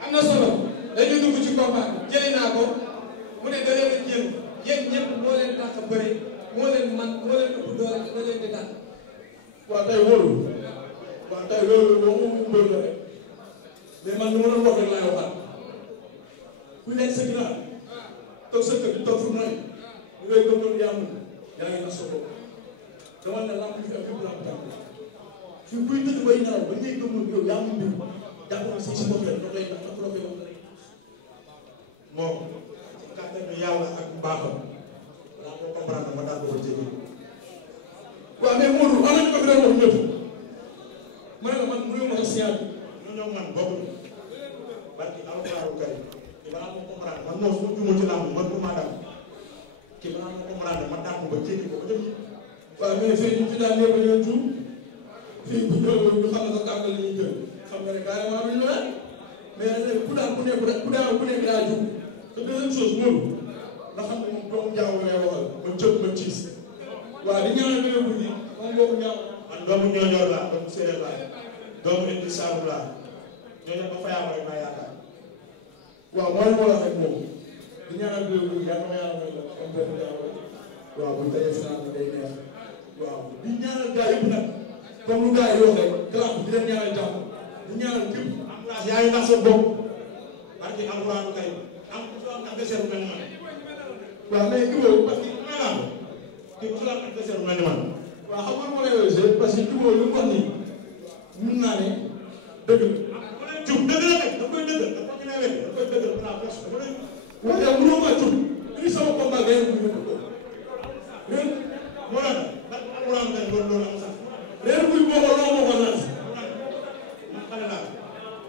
am na solo dañuy dugg ci combat jëlee naa ko mu ne da leen a jël yéen ñëpp moo leen tax a bëri moo leen man moo leen ëpp doole te da leen di daan. waaw tey wóorul waaw tey loolu moom mu bëri la rek mais man lu ma doon wax rek laay waxaat ku nekk sa ginnaaw toog sa kër di toog fu mu ne ñu ngay gëm loolu yaa mun yaa ngi nas sa bopp dama ne lamb fi am yëpp lamb tànk fi kuy tëdd bay nelaw ba ngay gëm loolu yow yaa mun mbir jàpp na si boppam da koy da ko koy wax moom ci kàttanu yàlla ak mbaaxam wala moo comprendre ma daal ko jëli waaw mais Modou ana ñu ko fi doon wax ñëpp ma ne la man mënoo ma siyaat ñu ñoo man bokk barki alxuraan kay ki balaa moo comprendre man non su ma juumoo ci làmb man pour ma dam ki balaa moo comprendre ma dàq ba jéggi ko ba dem waaw mais fii ñu fi daan ñëw ba ñëw juum fii bu ñëw ñu xam ne sa tànk la ñuy jël xam nga ne carrément duñ la mais nag ku daan ku nekk daa juum te deuxième chose Modou nga xam ne moom doomu jaaw ngay waxal ma jëpp ma tiis waaw di ñaanal ñëw bu ji moom boobu ñaaw man doomu ñooñoor laa doomu séeréer laa doomu nit di saabu laa ñooñu ba fayaama rek maa yaakaar waaw mooy moo la rek moom di ñaanal ñëw bu ji yàlla ma yàlla may la comme benn jaaw waaw bu tey final bi day neex waaw di ñaanal gars yëpp nag comme lu gars yi wax rek glace bi di leen ñaanal jàmm di ñaanal képp ambiance yaa ngi nax sa bopp barki alxuraanu kay am adversaire bu mel man waaw mais Ibo parce que maanaam te ku la adversaire bu mel ni man waaw xam nga moo lay woowee parce que Ibo lu mu wax nii mun naa ne dëgg la jub dëgg la rek da koy dëgg da koy ñëwee da koy dëgg pour la force dama lay waaye yow mënoo maa jub li sama combat gay bu ñu ko ren moo tax ndax alxuraan kay loolu am sax ren buy boo ko loo moo ko naan man xale laa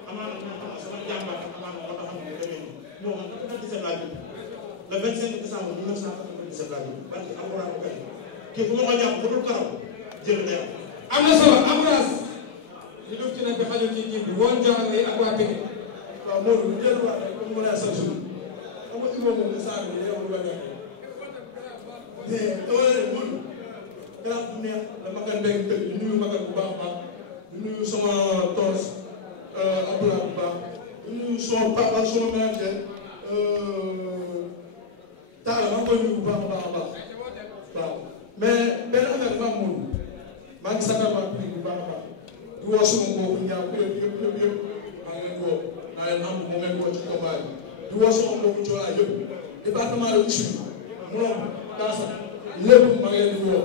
amaana sama jàmbaar amaana moo tax xam ne demee non man 97 laa judd le 25 décembre 1997 laa judd barki alxuraan kay kii bu ma ko jàpp bu dul karaw jël day am na solo ambiance ñu def ci nag bi xajul ci kii bi woon joxal yi ak waa Pikine waaw Modou ñu delluwaat rek comme mu lay sa jour xam nga Ibo moom saa bi yow lu la neex mais dama la ne Modou glace bu neex la makan ndeg tëgg di nuyu makan bu baax a baax di nuyu sama toos Abdoulaye bu baax di nuyu sama papa sama manager Talla maa ngi koy nuyu bu baax a baax a baax waaw mais benn affaire dafa am Modou maa ngi sant bu baax a baax di woo sama mbokku ñaar yëpp maa ngi leen woo maa leen am moo leen woo ci combat bi di woo sama mbokku Joolaa yëpp département de Oussouye moom Kaasa lépp maa ngi leen di woo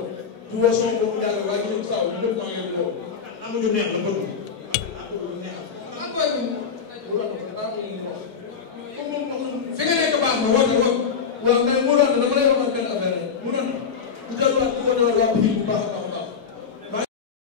di woo sama mbokku Ndiaye waa Guinée Bissau lépp maa ngi leen di woo amuñu neex la bëgg amuñu neex fi nga nekk baax na war waaw ngay mu doon dama lay wax